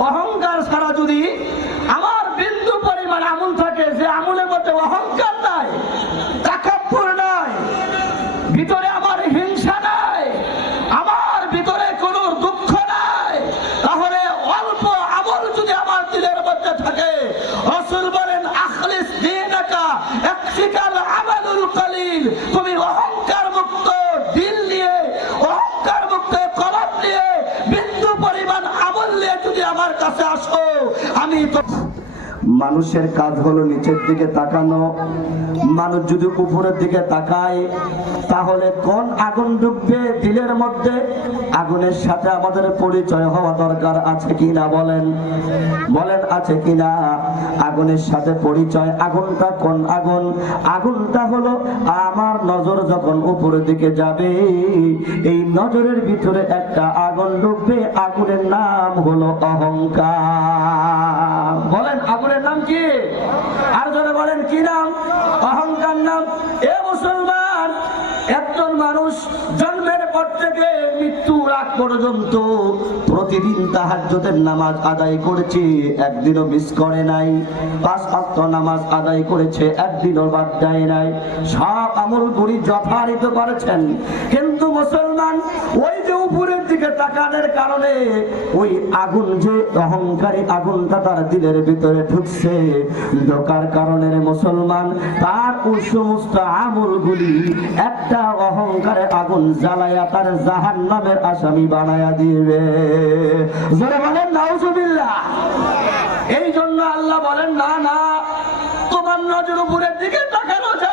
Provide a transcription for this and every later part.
অহংকার ছাড়া যদি আমার বিন্দু পরিমাণ আমল থাকে যে আমলের মধ্যে অহংকার নাই তাকাব্বুর নাই ভিতরে আমার হিংসা নাই আমার ভিতরে কোনো দুঃখ নাই তাহলে অল্প আমল যদি আমার দিলের মধ্যে থাকে রসুল বলেন আখলিস দীনাকা একফিকাল আমালুল কালিল তুমি অহংকার মুক্ত দিল নিয়ে অহংকার মুক্ত কলম নিয়ে বিন্দু পরিমাণ আমল নিয়ে যদি আমার কাছে আসো আমি মানুষের কাজ হলো নিচের দিকে তাকানো। মানুষ যদি উপরের দিকে তাকায়, তাহলে কোন আগুন ডুববে দিলের মধ্যে? আগুনের সাথে আমাদের পরিচয় হওয়া দরকার আছে কিনা বলেন। বলেন আছে কিনা? আগুনের সাথে পরিচয়, আগুনটা কোন আগুন? আগুনটা হলো আমার নজর যখন উপরের দিকে যাবে, এই নজরের ভিতরে একটা আগুন ডুববে। আগুনের নাম হলো অহংকার। নাম কি? আর জনে বলেন কি নাম? অহংকার নাম? এ মুসলমান একজন মানুষ জন্মের পর থেকে মৃত্যুর আগ পর্যন্ত প্রতিদিন তাহাজ্জুদের নামাজ আদায় করেছে, একদিনও মিস করে নাই। পাঁচ ওয়াক্ত নামাজ আদায় করেছে, একদিনও বাদ দেয় নাই। সব আমল গুলি যথারিত করেছেন। কিন্তু মুসলমান ওই যে উপরের দিকে তাকানোর কারণে ওই আগুন যে অহংকারী আগুনটা তার দিলের ভিতরে ঢুকছে। ঢোকার কারণে মুসলমান, তার ওই সমস্ত আমলগুলি একটা অহংকারে আগুন জ্বালায়া তার জাহান নামের আসামি বানায়া দিবে। জোরে বলেন, নাউজুবিল্লাহ। এই জন্য আল্লাহ বলেন, না না, তোমার নজর উপরের দিকে তাকানো না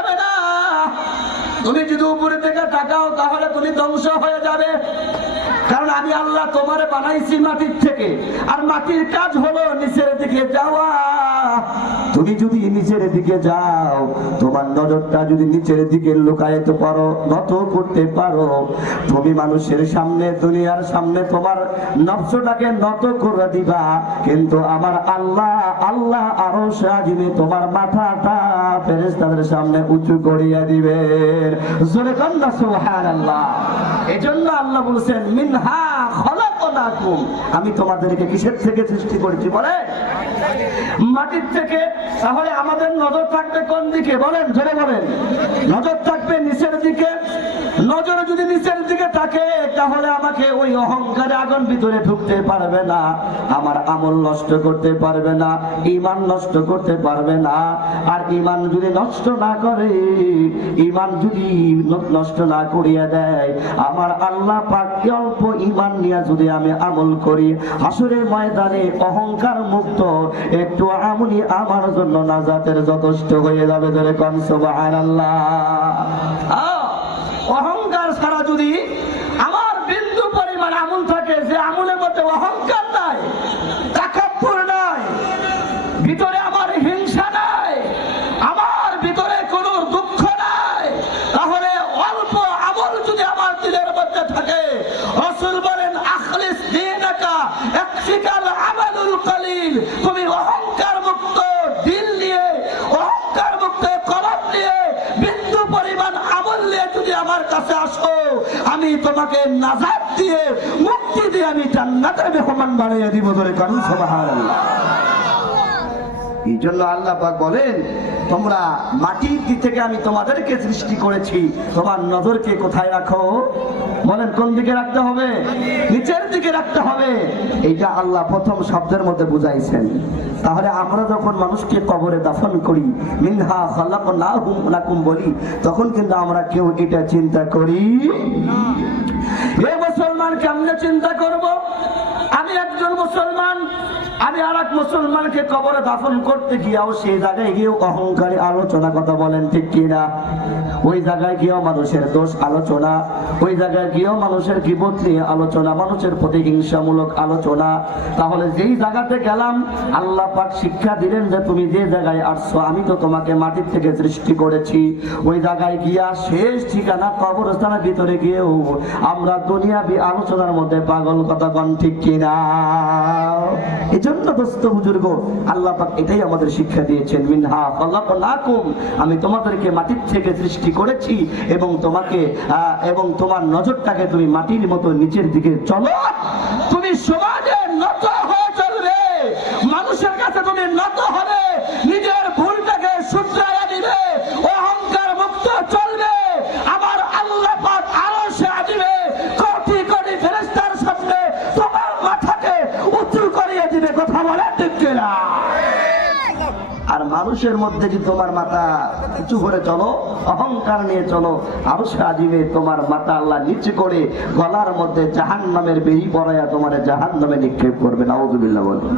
তুমি যদি উপরের থেকে তাকাও, তাহলে তুমি ধ্বংস হয়ে যাবে। কারণ আমি আল্লাহ তোমারে বানাইছি মাটির থেকে। আর মাটির কাজ হলো নিচের দিকে যাওয়া। তুমি যদি নিচের দিকে যাও, তোমার নজরটা যদি নিচের দিকে লুকাইতে পারো, নত করতে পারো, তুমি মানুষের সামনে, দুনিয়ার সামনে তোমার নফসটাকে নত করে দিবা। কিন্তু আমার আল্লাহ আল্লাহ আরও সাজিনে তোমার মাথাটা ফেরেশতাদের সামনে উঁচু করিয়া দিবে আমি তোমাদেরকে কিসের থেকে সৃষ্টি করেছি, বলে? মাটির থেকে। তাহলে আমাদের নজর থাকবে কোন দিকে? বলেন, জোরে বলেন। নজর থাকবে নিচের দিকে। নজর যদি নিচের দিকে থাকে, তাহলে আমাকে ওই অহংকারে আগুন ভিতরে ঢুকতে পারবে না। আমার আমল নষ্ট করতে পারবে না ইমান নষ্ট করতে পারবে না। আর ইমান যদি নষ্ট না করে ইমান যদি নষ্ট না করিয়া দেয়, আমার আল্লাহ পাক অল্প ইমান নিয়ে যদি আমি আমল করি, হাসুরের ময়দানে অহংকার মুক্ত, একটু আমলি আমার জন্য নাজাতের যথেষ্ট হয়ে যাবে ধরে কনসবাহার আল্লাহ অহংকার ছাড়া যদি আমার বিন্দু পরিমাণ আমল থাকে, যে আমলের মধ্যে অহংকার নাই তাকাব্বুর নাই, ভিতরে আমার হিংসা নাই, আমার ভিতরে কোনো দুঃখ নাই, তাহলে অল্প যদি আমার মধ্যে থাকে বলেন তুমি অহংকার মুক্ত দিল নিয়ে অহংকার মুক্ত কলম নিয়ে বিন্দু পরিমাণ আমল নিয়ে যদি আমার কাছে আসো আমি তোমাকে নাজাদ দিয়ে মুক্তি দিয়ে আমি জান্নাতের মেহমান বানিয়ে দিব ধরে কারণ সুবহানাল্লাহ। এই জন্য আল্লাহ বলেন, তোমরা মাটির দিক থেকে আমি তোমাদেরকে সৃষ্টি করেছি। তোমার নজরকে কোথায় রাখো? বলেন, কোন দিকে রাখতে হবে? নিচের দিকে রাখতে হবে। এইটা আল্লাহ প্রথম শব্দের মধ্যে বুঝাইছেন। তাহলে আমরা যখন মানুষকে কবরে দাফন করি, মিনহা নাকুম বলি, তখন কিন্তু আমরা কেউ এটা চিন্তা করি এ মুসলমান কেমনে চিন্তা করব? আমি একজন মুসলমান আমি আর এক মুসলমানকে কবরে দাফন করতে গিয়েও সেই জায়গায় গিয়েও অহংকারী আলোচনা কথা বলেন, ঠিক কিনা? ওই জায়গায় গিয়েও মানুষের দোষ আলোচনা, ওই জায়গায় গিয়েও মানুষের কিবোধ নিয়ে আলোচনা, মানুষের প্রতি হিংসামূলক আলোচনা। তাহলে যেই জায়গাতে গেলাম, আল্লাহ পাক শিক্ষা দিলেন যে তুমি যে জায়গায় আসছো, আমি তো তোমাকে মাটির থেকে সৃষ্টি করেছি। ওই জায়গায় গিয়া শেষ ঠিকানা কবরস্থানের ভিতরে গিয়েও আমরা দুনিয়াবি আলোচনার মধ্যে পাগল কথা কন, ঠিক কিনা? জন্য দোস্ত বুজুর্গ। আল্লাহ এটাই আমাদের শিক্ষা দিয়েছেন, মিনহা খলাকনাকুম। আমি তোমাদেরকে মাটির থেকে সৃষ্টি করেছি এবং তোমাকে এবং তোমার নজরটাকে তুমি মাটির মতো নিচের দিকে চলো। তুমি সমাজে নত হয়ে চলবে করিয়ে দিবে কথা বলে ঠিক কিনা আর মানুষের মধ্যে যদি তোমার মাথা উঁচু করে চলো? অহংকার নিয়ে চলো। আরুষ কাজিমে তোমার মাথা আল্লাহ নিচে করে গলার মধ্যে জাহান নামের বেরি পড়াইয়া তোমার জাহান নামে নিক্ষেপ করবে। নাউজুবিল্লাহ বলুন।